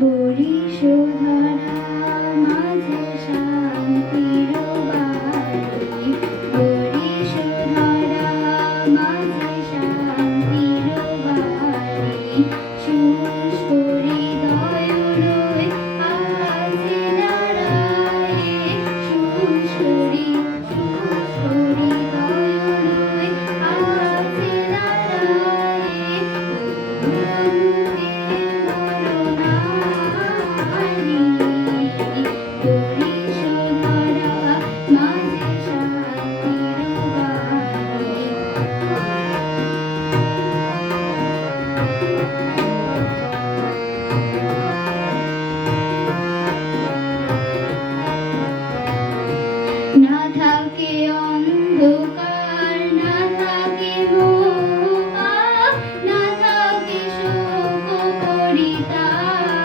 বরিশোধারা মাঝে শান্তির বাড়ি, বরিশোধারা মাঝে শান্তির বাড়ি, শুষ্ক হৃদয় রয়ে আছে দাঁড়ায়ে, শুষ্ক হৃদয় রয়ে আছে দাঁড়ায়ে, বরিশোধারা মাঝে শান্তির বাড়ি। না থাকে অন্ধকার, না থাকে মোহ, না থাকে শোক পরিতাপ,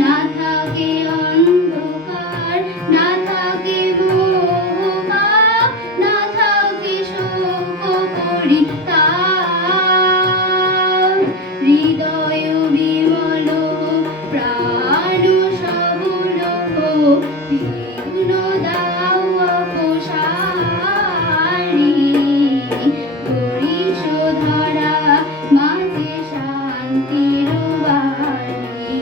না থাকে অন্ধকার, না থাকে মোহ, না থাকে শোক পরিতাপ, হৃদয় বিমল প্রাণ সবল বিঘ্ন দাও অপসারি, বরিশোধারা মাঝে শান্তির বাড়ি।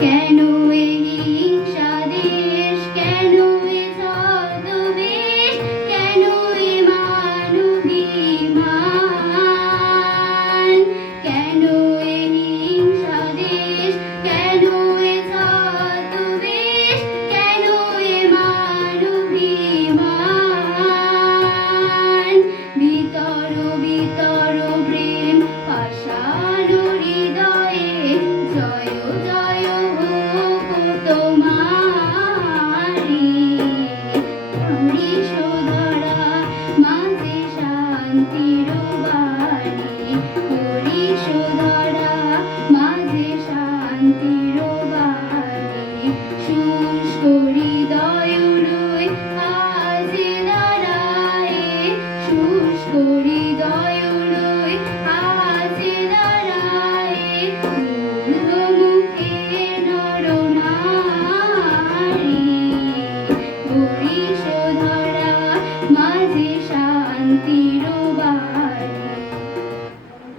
কেন